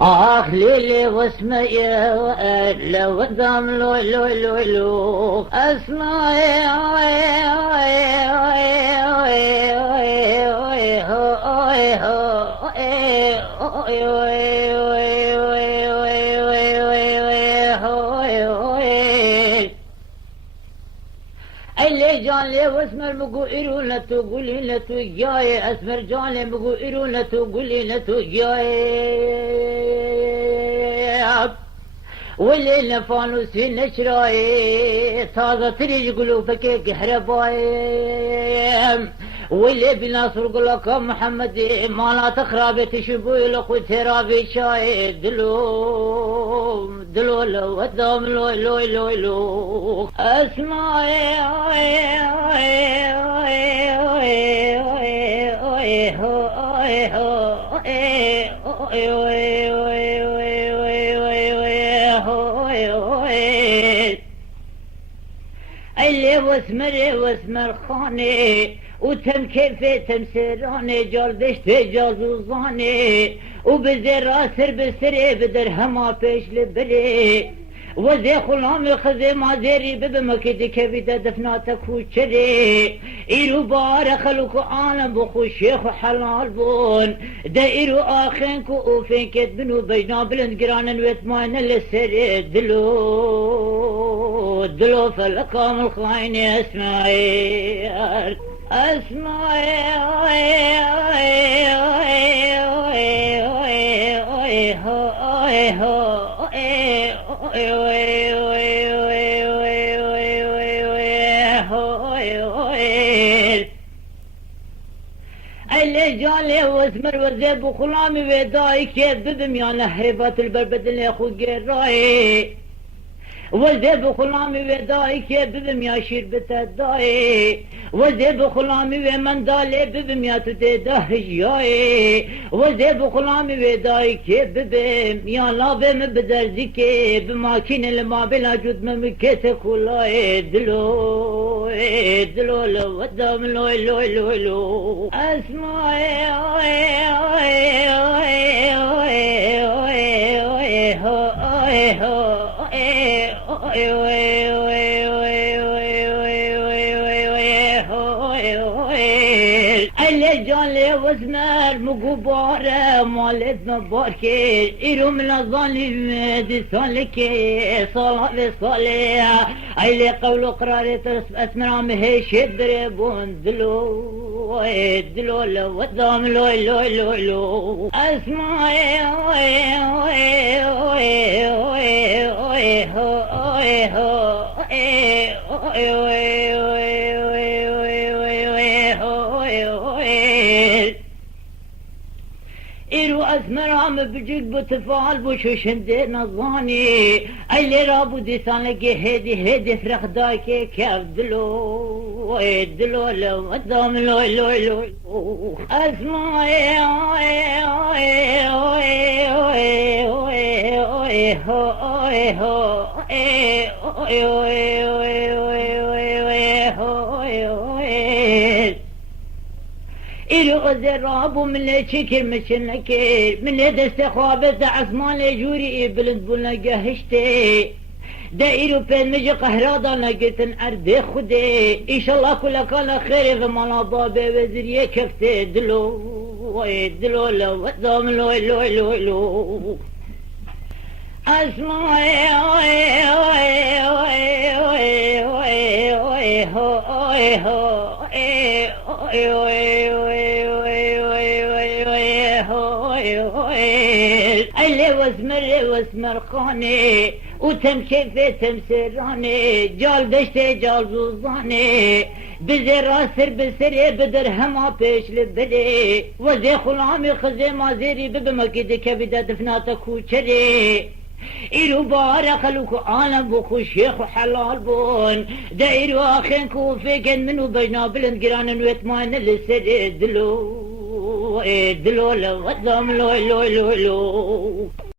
آخ ليلي واسمعي لو قدام لو لو لو لو اسمعي اللي جان لي واسمر مقو إرونا تقولي لتو جاي اسمر جان لي مقو إرونا تقولي لتو جاي واللي نفانوس في نشراي تازة تريج قلوبك كهرباي واللي بناصر قلوك محمد ما لا تخرابي تشبو لقو ترابي شاي دلو دلو لو ودام لو لو لو لو اسمعي اللي واسمر خاني وتم كيف تمسراني جال دشت جال زوزاني وبزي راسر بسري بدرهما پیش لبري وزي خلامي خزي ما زيري ببمكدي كبيدة دفناتك وشري إيرو بار خلوكو عالم بخو شيخ حلال بون دا إيرو آخينكو اوفين كتبنو بجنا بلند قرانن ويتمان للسري دلو فالقام الخاين اسمعي اللي جالي واسمر وزيب وخلامي وداي كيف ببميان هيبات البربد اللي اخو قراي وزيب خلامي وداي كيف ببميان شربت الداي وزيب خلامي ومن دالي ببميان تداه جاي وزيب خلامي وداي كيف ببميان لابم بدرزكي بماكين لما بلا جد ممكتك ولاي دلو لو ودام لو لو لو لو اسمعي اللي جان لي واسمر مقبارة مالت مباركي إيرو من الظالم دي صالكي صلاة صالح اللي قولوا قراري اسمر عمه شدربون دلو لو ودام لو لو لو لو اسمعي إيرو أسمر عم بجيك بتفعل بوشوشن دي نظاني اللي رابو دي سانلكي هيدي فرخ دايكي كيف دلو لو ودام لو لو لو اسمعي إلو أزرابو من اللي شكر مشنكير من اللي دستخوابت عثمان جوري بلند بولنا قهشتي دائرو بين مجي قهرادا نقتن أردي خدي إن شاء الله كل كان خير غمانا بابي وزريه كفتي دلو لو ودام لو لو لو لو اسمعي اللي واسمر خاني وتم كيف تمسراني جال دشتي جال زوزاني بزي راسر بسري بدرهما پیش لبدي وزي خلامي خزي ما زيري ببمكدي كبدا دفناتك وشري إيرو بارا خلوكو عالم بخو شيخ وحلال بون دا إيرو آخينكو فيكن منو بجنا بلند قرانن ويتمان لسري دلو لو ودام لو